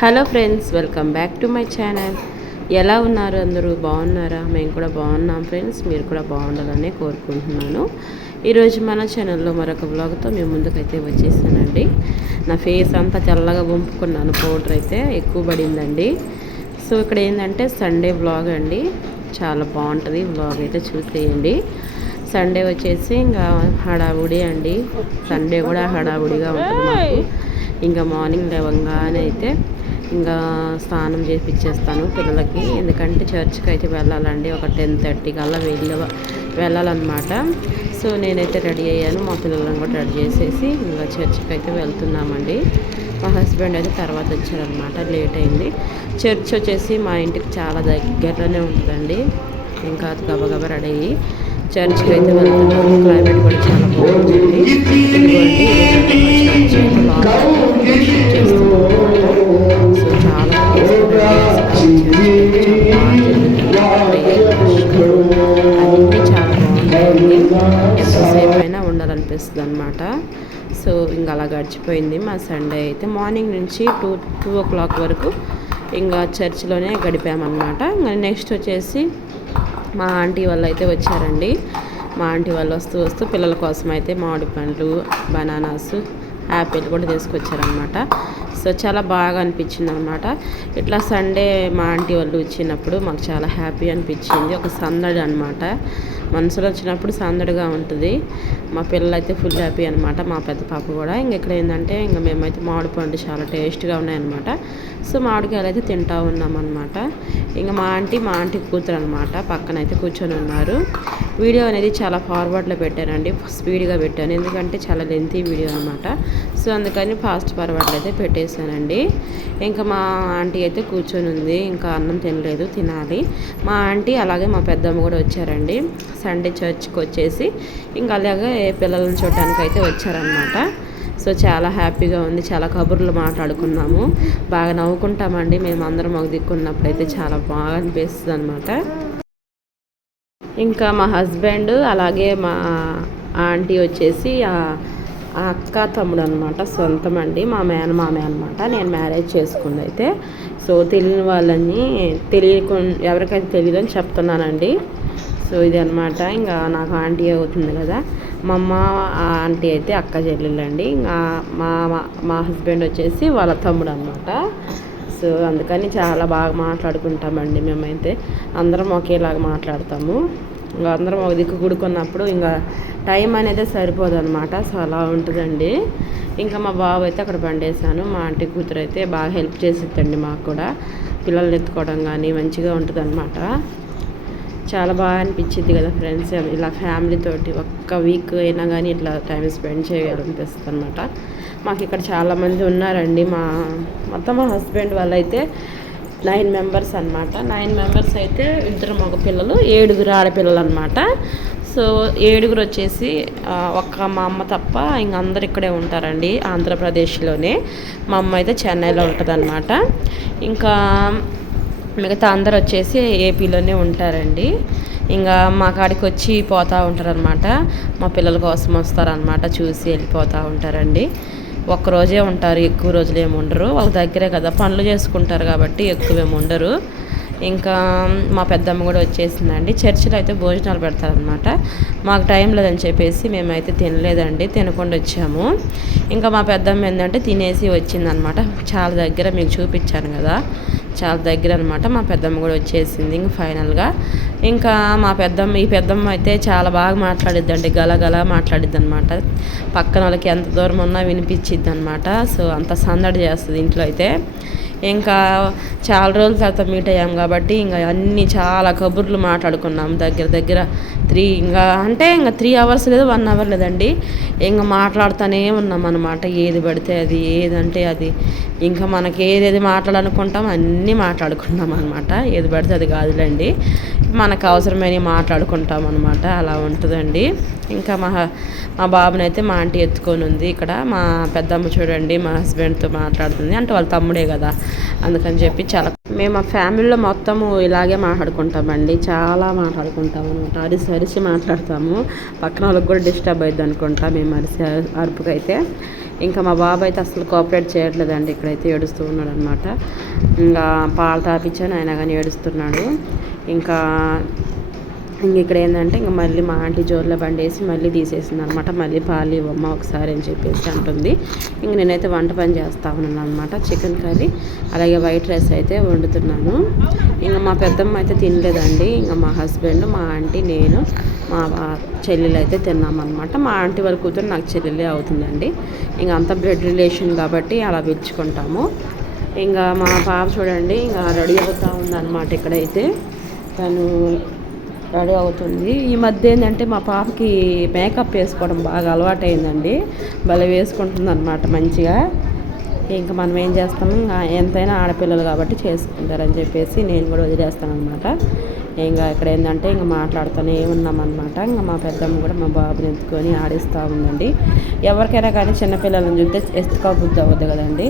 Hello friends, welcome back to my channel. ఎలా ఉన్నారు? అందరూ బాగున్నారా? మేము కూడా బాగున్నాం ఫ్రెండ్స్. మీరు కూడా బాగుండాలని కోరుకుంటున్నాను. ఈరోజు మన ఛానల్లో మరొక వ్లాగ్తో మేము ముందుకైతే వచ్చేసానండి. నా ఫేస్ అంతా తెల్లగా వంపుకున్నాను, పౌడర్ అయితే ఎక్కువ పడిందండి. సో ఇక్కడ ఏంటంటే సండే వ్లాగ్ అండి, చాలా బాగుంటుంది వ్లాగ్ అయితే చూసేయండి. సండే వచ్చేసి ఇంకా హడావుడి అండి, సండే కూడా హడావుడిగా ఉంటుంది మాకు. ఇంకా మార్నింగ్ లేవగానే అయితే ఇంకా స్నానం చేపిచ్చేస్తాను పిల్లలకి, ఎందుకంటే చర్చ్కి అయితే వెళ్ళాలండి. ఒక 10:30 కల్లా వెళ్ళాలన్నమాట. సో నేనైతే రెడీ అయ్యాను, మా పిల్లలను కూడా రెడీ చేసేసి ఇంకా చర్చ్కి అయితే వెళ్తున్నామండి. మా హస్బెండ్ అయితే తర్వాత వచ్చారనమాట, లేట్ అయింది. చర్చ్ వచ్చేసి మా ఇంటికి చాలా దగ్గరలోనే ఉంటుందండి. ఇంకా గబగబా రెడీ అయ్యి చర్చ్కి అయితే వెళ్తున్నాము. క్లైమేట్ కూడా చాలా బాగుందండి. ఇదిగోండి చర్చ్ అయితే బాగా చేస్తున్నాం అనమాట. సో చాలా అన్నీ చాలా బాగుంటాయండి. ఎంతసేపు అయినా ఉండాలనిపిస్తుంది అనమాట. సో ఇంకా అలా గడిచిపోయింది మా సండే అయితే. మార్నింగ్ నుంచి 2 o'clock వరకు ఇంకా చర్చ్లోనే గడిపామన్నమాట. ఇంకా నెక్స్ట్ వచ్చేసి మా ఆంటీ వాళ్ళు అయితే వచ్చారండి. మా ఆంటీ వాళ్ళు వస్తూ పిల్లల కోసం అయితే మామిడి పండ్లు, బనానాస్, యాపిల్ కూడా తీసుకొచ్చారనమాట. సో చాలా బాగా అనిపించింది అనమాట. ఇట్లా సండే మా ఆంటీ వాళ్ళు వచ్చినప్పుడు మాకు చాలా హ్యాపీ అనిపించింది. ఒక సందడి అనమాట, మనసులో వచ్చినప్పుడు సందడిగా ఉంటుంది. మా పిల్లలు అయితే ఫుల్ హ్యాపీ అనమాట, మా పెద్ద పాప కూడా. ఇంక ఇక్కడ ఏంటంటే ఇంకా మేమైతే మామిడి పండు చాలా టేస్ట్గా ఉన్నాయన్నమాట. సో మామిడికాయలు అయితే తింటూ ఉన్నామన్నమాట. ఇంకా మా ఆంటీ కూతురు అనమాట, పక్కన అయితే కూర్చొని ఉన్నారు. వీడియో అనేది చాలా ఫార్వర్డ్లో పెట్టానండి, స్పీడ్గా పెట్టాను, ఎందుకంటే చాలా లెంతీ వీడియో అనమాట. సో అందుకని ఫాస్ట్ ఫార్వర్డ్లో అయితే పెట్టేశానండి. ఇంకా మా ఆంటీ అయితే కూర్చొని ఉంది, ఇంకా అన్నం తినలేదు, తినాలి. మా ఆంటీ అలాగే మా పెద్దమ్మ కూడా వచ్చారండి. సండే చర్చ్కి వచ్చేసి ఇంకా అలాగే పిల్లలను చూడటానికి అయితే వచ్చారనమాట. సో చాలా హ్యాపీగా ఉంది, చాలా కబుర్లు మాట్లాడుకున్నాము, బాగా నవ్వుకుంటామండి మేము అందరం ఒక దిక్కున్నప్పుడు అయితే. చాలా బాగా అనిపిస్తుంది అనమాట. ఇంకా మా హస్బెండ్ అలాగే మా ఆంటీ వచ్చేసి అక్క తమ్ముడు అనమాట, సొంతం అండి, మా మేనమామే అనమాట. నేను మ్యారేజ్ చేసుకుంది అయితే. సో తెలియని వాళ్ళని ఎవరికైతే తెలియదు అని చెప్తున్నానండి. సో ఇది అనమాట, ఇంకా నాకు ఆంటీ అవుతుంది కదా. మా అమ్మ ఆంటీ అయితే అక్క చెల్లెళ్ళండి. ఇంకా మా హస్బెండ్ వచ్చేసి వాళ్ళ తమ్ముడు అనమాట. సో అందుకని చాలా బాగా మాట్లాడుకుంటామండి మేమైతే. అందరం ఒకేలాగా మాట్లాడతాము. ఇంకా అందరం ఒక దిక్కు కూడుకున్నప్పుడు ఇంకా టైం అనేది సరిపోదు అనమాట. సో అలా ఉంటుందండి. ఇంకా మా బాబు అయితే అక్కడ బండేసాను. మా ఆంటీ కూతురు అయితే బాగా హెల్ప్ చేసిద్దండి మాకు కూడా, పిల్లల్ని ఎత్తుకోవడం కానీ మంచిగా ఉంటుంది అనమాట. చాలా బాగా అనిపించింది కదా ఫ్రెండ్స్, ఇలా ఫ్యామిలీతోటి ఒక్క వీక్ అయినా కానీ ఇట్లా టైం స్పెండ్ చేయాలనిపిస్తుంది అనమాట. మాకు ఇక్కడ చాలామంది ఉన్నారండి. మొత్తం మా హస్బెండ్ వాళ్ళైతే 9 members అనమాట. 9 members అయితే 2 మగ పిల్లలు, 7 ఆడపిల్లలు అనమాట. సో 7 వచ్చేసి మా అమ్మ తప్ప ఇంక అందరు ఇక్కడే ఉంటారండి, ఆంధ్రప్రదేశ్లోనే. మా అమ్మ అయితే చెన్నైలో ఉంటుంది అనమాట. ఇంకా మిగతా అందరు వచ్చేసి ఏపీలోనే ఉంటారండి. ఇంకా మా కాడికి వచ్చి పోతూ ఉంటారనమాట, మా పిల్లల కోసం వస్తారనమాట, చూసి వెళ్ళిపోతూ ఉంటారండి. ఒక్కరోజే ఉంటారు, ఎక్కువ రోజులు ఏమి ఉండరు. వాళ్ళ దగ్గరే కదా పనులు చేసుకుంటారు కాబట్టి ఎక్కువేమి ఉండరు. ఇంకా మా పెద్దమ్మ కూడా వచ్చేసిందండి. చర్చిలో అయితే భోజనాలు పెడతారనమాట. మాకు టైం లేదని చెప్పేసి మేమైతే తినలేదండి, తినకుండా వచ్చాము. ఇంకా మా పెద్దమ్మ ఏంటంటే తినేసి వచ్చిందనమాట. చాలా దగ్గర మీకు చూపించాను కదా, చాలా దగ్గర అనమాట. మా పెద్దమ్మ కూడా వచ్చేసింది. ఇంక ఫైనల్గా ఇంకా ఈ పెద్దమ్మ అయితే చాలా బాగా మాట్లాడిద్దండి, గలగల మాట్లాడిద్ది అనమాట. పక్కన వాళ్ళకి ఎంత దూరం ఉన్నా వినిపించిద్ది అనమాట. సో అంత సందడి చేస్తుంది ఇంట్లో అయితే. ఇంకా చాలా రోజుల తర్వాత మీట్ అయ్యాం కాబట్టి ఇంకా అన్నీ చాలా కబుర్లు మాట్లాడుకున్నాం. దగ్గర 3 hours లేదు, 1 hour లేదండి. ఇంకా మాట్లాడుతూనే ఉన్నాం అనమాట. ఏది పడితే అది, ఏదంటే అది, ఇంకా మనకి ఏదేది మాట్లాడాలనుకుంటాం అన్నీ మాట్లాడుకుంటాం అనమాట. ఏది పడితే అది కాదులేండి, మనకు అవసరమైన మాట్లాడుకుంటాం అనమాట. అలా ఉంటుందండి. ఇంకా మా బాబునైతే మా ఆంటీ ఎత్తుకొని ఉంది. ఇక్కడ మా పెద్దమ్మ చూడండి మా హస్బెండ్తో మాట్లాడుతుంది, అంటే వాళ్ళ తమ్ముడే కదా అందుకని చెప్పి. మేము మా ఫ్యామిలీలో మొత్తము ఇలాగే మాట్లాడుకుంటామండి, చాలా మాట్లాడుకుంటాం అనమాట. అరిసి మాట్లాడతాము, పక్కన వాళ్ళకి కూడా డిస్టర్బ్ అవుతుంది అనుకుంటా మేము అరుపుకైతే. ఇంకా మా బాబు అయితే అసలు కోఆపరేట్ చేయట్లేదండి. ఇక్కడైతే ఏడుస్తూ ఉన్నాడు అనమాట. ఇంకా పాలు తాపించాను, అయినా కానీ ఏడుస్తున్నాడు. ఇంకా ఇక్కడ ఏంటంటే ఇంకా మళ్ళీ మా ఆంటీ జోరులో బండి వేసి మళ్ళీ తీసేసింది అనమాట. మళ్ళీ పాలు ఇవ్వమ్మ ఒకసారి అని చెప్పేసి అంటుంది. ఇంక నేనైతే వంట పని చేస్తూ ఉన్నాను అనమాట. చికెన్ కర్రీ అలాగే వైట్ రైస్ అయితే వండుతున్నాను. ఇంకా మా పెద్దమ్మ అయితే తినలేదండి. ఇంకా మా హస్బెండ్, మా ఆంటీ, నేను, మా చెల్లెలు అయితే తిన్నామన్నమాట. మా ఆంటీ వాళ్ళ కూతురు నాకు చెల్లెలే అవుతుందండి. ఇంకా అంత బ్లడ్ రిలేషన్ కాబట్టి అలా పిలుచుకుంటాము. ఇంకా మా పాప చూడండి ఇంకా రెడీ అవుతూ ఉందన్నమాట. ఇక్కడైతే తను రెడీ అవుతుంది. ఈ మధ్య ఏంటంటే మా పాపకి మేకప్ వేసుకోవడం బాగా అలవాటైందండి. భలే వేసుకుంటుంది అనమాట మంచిగా. ఇంకా మనం ఏం చేస్తాము, ఇంకా ఎంతైనా ఆడపిల్లలు కాబట్టి చేసుకుంటారని చెప్పేసి నేను కూడా వదిలేస్తాను అనమాట. ఇంకా ఇక్కడ ఏంటంటే ఇంకా మాట్లాడుతూనే ఉన్నామన్నమాట. ఇంకా మా పెద్దమ్మ కూడా మా బాబుని ఎత్తుకొని ఆడిస్తూ ఉందండి. ఎవరికైనా కానీ చిన్నపిల్లలను చూస్తే ఎత్తుకోబుద్ధి అవుతుంది కదండి,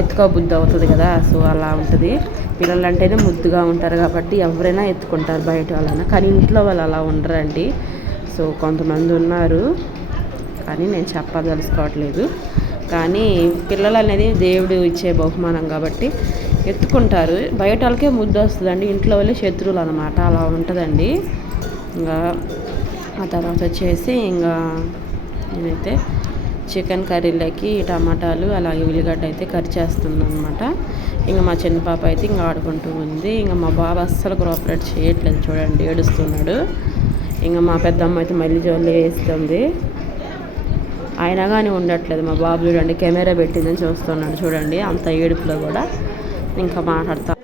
ఎత్తుకోబుద్ధి అవుతుంది కదా. సో అలా ఉంటుంది. పిల్లలు అంటేనే ముద్దుగా ఉంటారు కాబట్టి ఎవరైనా ఎత్తుకుంటారు బయట వాళ్ళైనా. కానీ ఇంట్లో వాళ్ళు అలా ఉండరండి. సో కొంతమంది ఉన్నారు, కానీ నేను చెప్పదలుచుకోవట్లేదు. కానీ పిల్లలు అనేది దేవుడు ఇచ్చే బహుమానం కాబట్టి ఎత్తుకుంటారు. బయట వాళ్ళకే ముద్దు వస్తుందండి, ఇంట్లో వాళ్ళే శత్రువులు అనమాట. అలా ఉంటుందండి. ఇంకా ఆ తర్వాత వచ్చేసి ఇంకా నేనైతే చికెన్ కర్రీలోకి టమాటాలు అలాగే ఉల్లిగడ్డ అయితే కర్రీ చేస్తున్నాను అనమాట. ఇంకా మా చిన్న పాప అయితే ఇంకా ఆడుకుంటూ ఉంది. ఇంకా మా బాబు అస్సలు కోఆపరేట్ చేయట్లేదు చూడండి, ఏడుస్తున్నాడు. ఇంకా మా పెద్దమ్మ అయితే మళ్ళీ జోళ్ళు వేస్తుంది. అయినా కానీ ఉండట్లేదు మా బాబు చూడండి, కెమెరా పెట్టిందని చూస్తున్నాడు చూడండి, అంత ఏడుపులో కూడా ఇంకా మాట్లాడతా.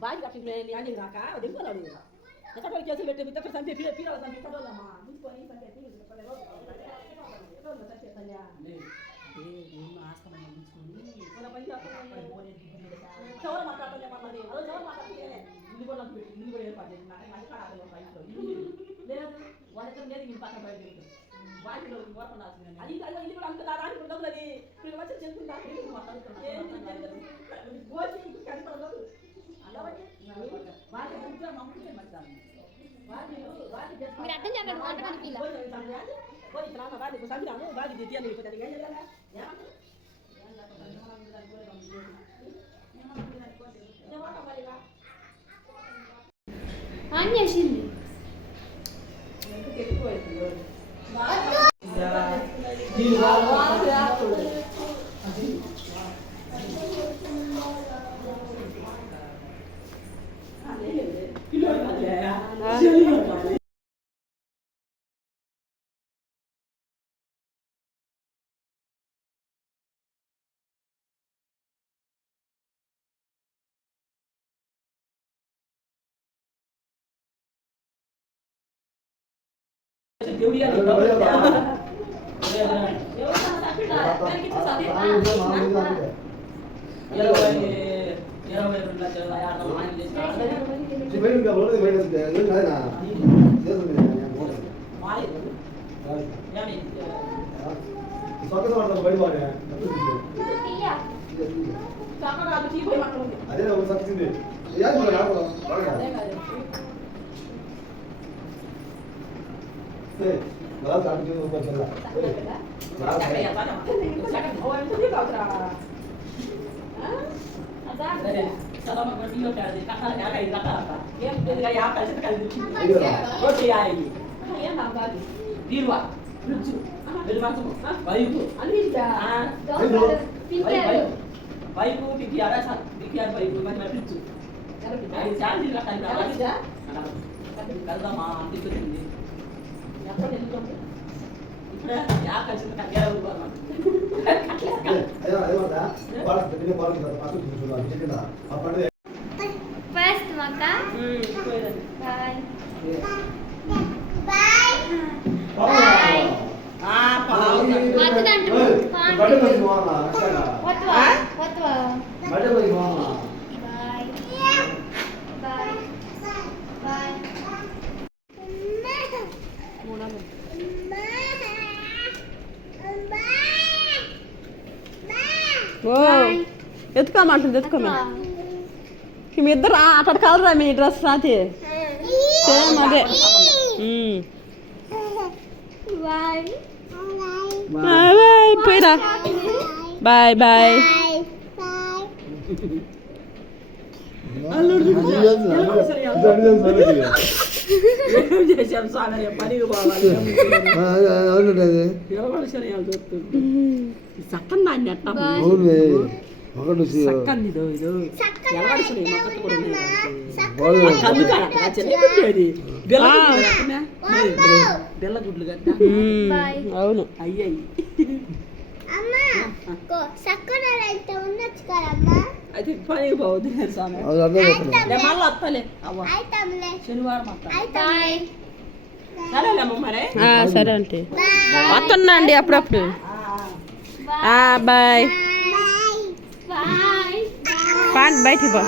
బాగా కట్టింది అని రాక దింపున్నాడు ఎక్కడ కేసులు పెట్టి మిత్ర సంపి పీరాల సంపి కదోళ్ళమ్మా ముంచుకొని సంపి చవర మాట్లాడలే ఇల్లు కూడా ఏర్పాటు చేసి లేదు వాళ్ళకి లేదు ఇంక పక్కన బయట వాటిలో ఓర్పడాల్సింది అది ఇల్లు కూడా అంత దానికి ఉండదు అది మీరు వచ్చి చెప్తుందా మీరు అర్థం చెప్పండి ఆన్ చేసింది అదే సక్సింది వైపు పిపిఆర్ వైపు పిచ్చు ఛార్జీలు కడదామా అనిపిస్తుంది ఇప్పుడే కలిసి ఫస్ట్ మక్క బాయ్ ఎత్తుకోమంటుంది ఎత్తుకోమా మీ ఇద్దరు అక్కడ కలరా మీ డ్రెస్ రాతి సేమ్ అదే బాయ్ బాయ్ పోయిరా బాయ్ బాయ్ బెల్లగుడ్లు అవును అయ్యాయి అయితే పని బాగుంది మళ్ళీ వస్తలే శనివారం సరేలేమ్మ మరే సరే అంటే వస్తున్నా అండి అప్పుడప్పుడు బాయ్ పాండి బయటికి పో